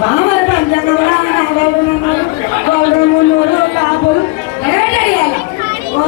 బామర పంచంగంలో గౌరవమున్నోరు కాపులు ఏడయ్యాల ఓ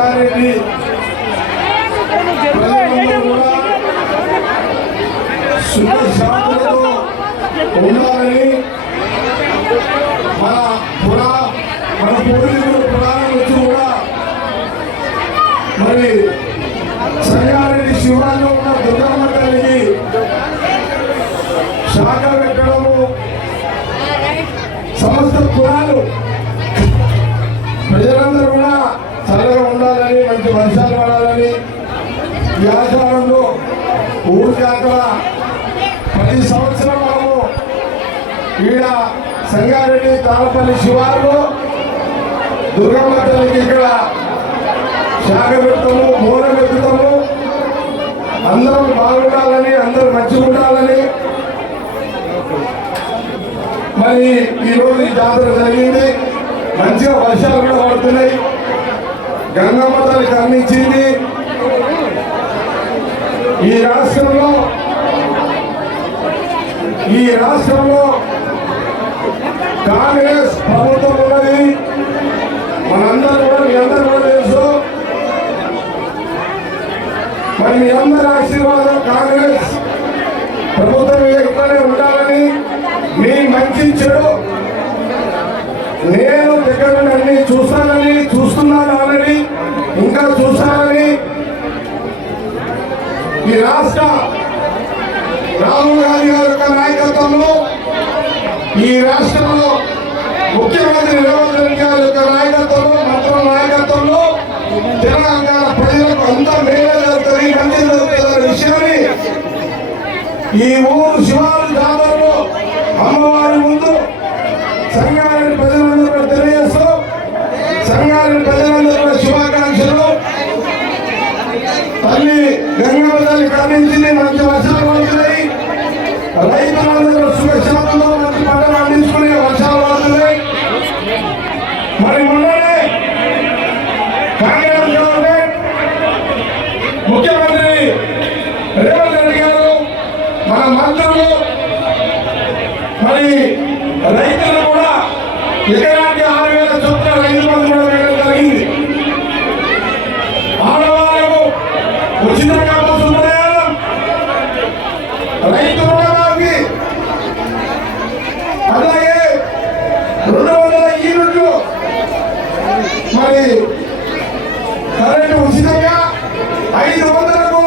రంగారెడ్డి ప్రతి సంవత్సరం మనము ఈడ సంగారెడ్డి తాళపల్లి శివారులో దుర్గమ్మ తల్లికి ఇక్కడ శాఖ పెడతాము మూల పెడతాము. అందరం బాగుండాలని అందరూ మంచిగా ఉండాలని. మరి ఈరోజు ఈ జాతర జరిగింది. మంచిగా వర్షాలు కూడా పడుతున్నాయి. గంగమ్మ తల్లి కర్ణించింది ఈ రాష్ట్రంలో ఈ రాష్ట్రంలో కాంగ్రెస్ ప్రభుత్వం ఉన్నది. మనందరూ కూడా మీ అందరూ కూడా తెలుసు. మరి మీ అందరి ఆశీర్వాదం కాంగ్రెస్ ప్రభుత్వం ఇక్కడే ఉండాలని మీ మంచి చెడు నేను దగ్గర అన్ని చూస్తానని చూస్తున్నాను ఆల్రెడీ ఇంకా చూస్తానని ఈ రాష్ట్ర రాహుల్ గాంధీ గారి యొక్క నాయకత్వంలో ఈ రాష్ట్రంలో ముఖ్యమంత్రి రేవంత్ రెడ్డి గారి యొక్క నాయకత్వంలో మంత్రుల నాయకత్వంలో తెలంగాణ ప్రజలకు అంత మేలు జరుగుతుంది మంచి జరుగుతుంది విషయాన్ని ఈ ఊరు శివారు జాతరలో అమ్మవారి ముందు సంఘాన్ని ప్రజలందరూ కూడా తెలియజేస్తూ సంఘాన్ని ప్రజలందరూ కూడా శుభాకాంక్షలు తల్లి గంగమ్మ తల్లి కరుణించింది మంచి వర్షాలు పడుతున్నాయి రైతులందరూ సుఖశాంతంలో మంచి పంట పండించుకునే వర్షాలు పడుతున్నాయి మరి మొన్ననే కాంగ్రెస్ గవర్నమెంట్ ముఖ్యమంత్రి రేవంత్ రెడ్డి గారు మన మంత్రులు మరి రైతులు కూడా ఎకరానికి ఆరు వేల చొప్పున రైతు బంధు కూడా వేయడం జరిగింది ఆడవాళ్ళకు ఉచితంగా బస్సు ప్రయాణం రైతు రుణమాఫీ అలాగే రెండు వందల యూనిట్లు మరి కరెంటు ఉచితంగా ఐదు వందలకు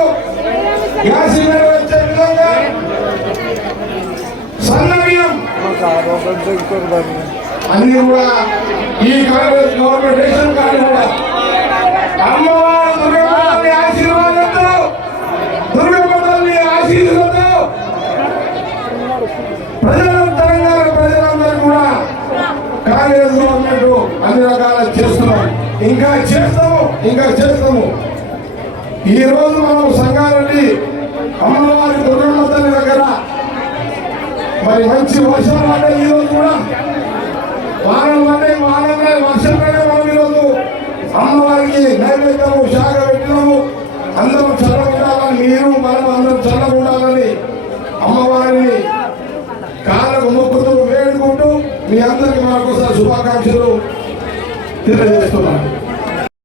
గ్యాస్ సిలిండర్ వచ్చే విధంగా సన్నబియ్యం అన్ని కూడా ఈ కాంగ్రెస్ గవర్నమెంట్ రేషన్ కార్డు కూడా. అమ్మవారు దుర్గమ్మ ఆశీర్వాదంతో దుర్గమ్మ ఆశీర్వాదంతో ప్రజల తెలంగాణ ప్రజలందరూ కూడా కాంగ్రెస్ గవర్నమెంట్ అన్ని రకాల చేస్తున్నాం. ఇంకా చేస్తాము ఇంకా చేస్తాము. ఈ రోజు మనం సంగారెడ్డి అమ్మవారి దుర్గమ్మ తల్లి దగ్గర. మరి మంచి వర్షాలు పడ్డాయి ఈరోజు కూడా. వారం పడ్డాయి వారం వర్షం పడే మనం ఈరోజు అమ్మవారికి నైవేద్యము శాఖ పెట్టినాము. అందరం చల్లగా ఉండాలని మీరు మనం అందరం చల్లగా అమ్మవారిని కాళ్ళకు మొక్కుతూ వేడుకుంటూ మీ అందరికి మరొకసారి శుభాకాంక్షలు తెలియజేస్తున్నాను.